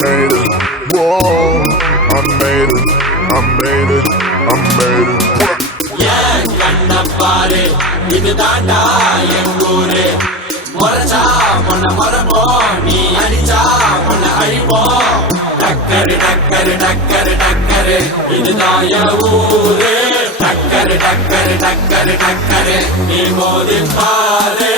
made it. Whoa, I made it. I made it. I made it. Yeah, kanna paare idu daanda engure moracha monna morabo nee adicha monna alipo takkare takkare takkare takkare idu daaya oore takkare takkare takkare takkare nee modi paare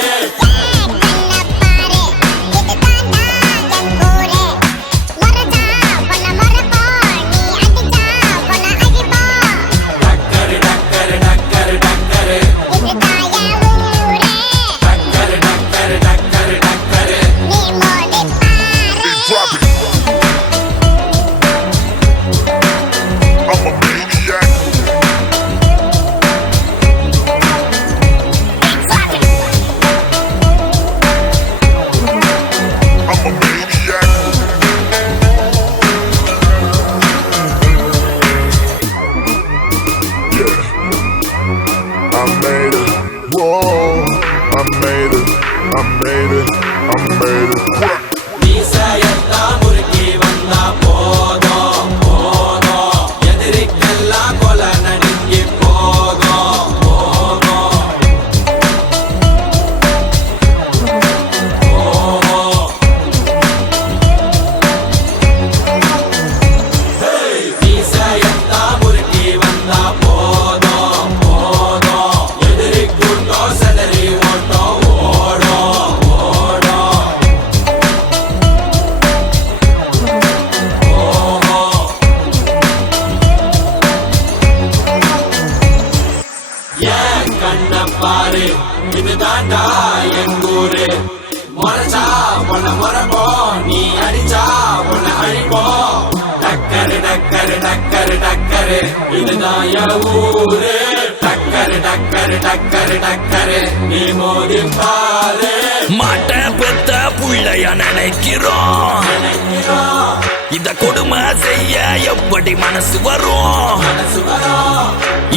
I made it. Whoa, I made it. I made it. I made it. Nisayalla murki vanda podo podo edirikella kola nadingi pogo pogo hey nisayalla murki vanda podo podo edirikkunno sadari otto odo odo kanna paare idu daanda engure moracha monna morabo nee adicha monna alipo takkare takkare takkare takkare idu daaya oore takkare takkare takkare takkare nee modi paare மாட்ட பெத்த புள்ளைய நினைக்கிறோம் இத கொடுமை செய்ய எப்படி மனசு வரும்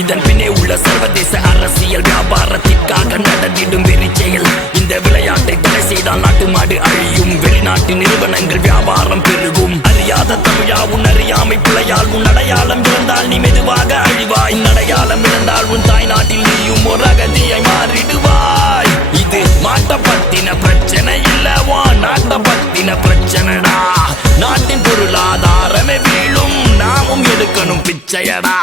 இதன் பின்னே உள்ள சர்வதேச அரசியல் வியாபாரத்திற்காக நடந்திடும் வெறி செயல் இந்த விளையாட்டை தடை செய்தால் நாட்டு மாடு அழியும் வெளிநாட்டு நிறுவனங்கள் வியாபாரம் பெருகும் அறியாத தமிழா உன் அறியாமை பிள்ளையால் உன் அடையாளம் இழந்தால் நீ மெதுவாக அழிவாய் அடையாளம் இழந்தால் உன் தாய் நாட்டில் நீயும் ஒரு அகதியை மாறிடுவாய் இது மாட்ட பத்தின பிரச்சனை இல்லவா நாட்ட பத்தின பிரச்சனைடா நாட்டின் பொருளாதாரமே வீழும் நாமும் எடுக்கணும் பிச்சையடா